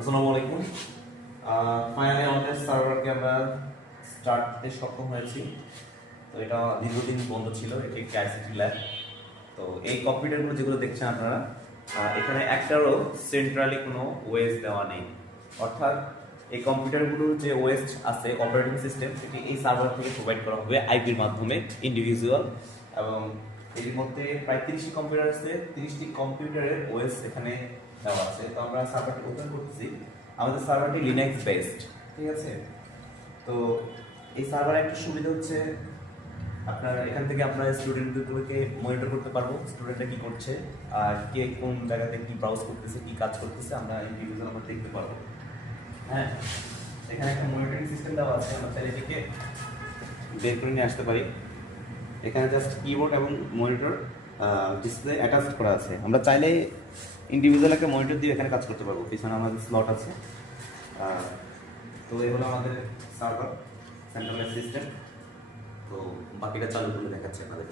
আসসালামু আলাইকুম। ফাইনালি আমাদের সার্ভারকে আমরা স্টার্ট দিতে সক্ষম হয়েছি। তো এটা দীর্ঘদিন বন্ধ ছিল, এটি একটি আইসিটি ল্যাব। তো এই কম্পিউটারগুলো যেগুলো দেখছেন আপনারা, এখানে একটারও সেন্ট্রালি কোনো ওএস দেওয়া নেই। অর্থাৎ এই কম্পিউটারগুলোর যে ওএস আছে, অপারেটিং সিস্টেম, এটি এই সার্ভার থেকে প্রোভাইড করা হবে আইপির মাধ্যমে ইন্ডিভিজুয়াল। এবং এর মধ্যে প্রায় 30টি কম্পিউটার আছে, 30টি কম্পিউটারের ওএস এখানে দেওয়া আছে। তো আমরা সার্ভারটি ওপেন করতেছি। আমাদের সার্ভারটি লিনাক্স বেসড, ঠিক আছে। তো এই সার্ভারের একটা সুবিধা হচ্ছে আপনার এখান থেকে আপনার স্টুডেন্টদেরকে মনিটর করতে পারবো, স্টুডেন্টরা কি করছে আর কে কোন জায়গাতে কি ব্রাউজ করতেছে, কি কাজ করতেছে, আমরা ইন্ডিভিজুয়াল আমরা দেখতে পারবো। হ্যাঁ, এখানে একটা মনিটরিং সিস্টেম দেওয়া আছে, আমরা চাইলে এটিকে বের করে নিয়ে আসতে পারি। এখানে জাস্ট কিবোর্ড এবং মনিটর ডিসপ্লে অ্যাটাচড করা আছে। আমরা চাইলে ইন্ডিভিজুয়াল একটা মনিটর দিয়ে এখানে কাজ করতে পারবো। পিছনে আমাদের স্লট আছে। তো এই হলো আমাদের সার্ভার সেন্ট্রালাইজ সিস্টেম। তো বাকিটা চালু করে দেখাচ্ছি আপনাদের।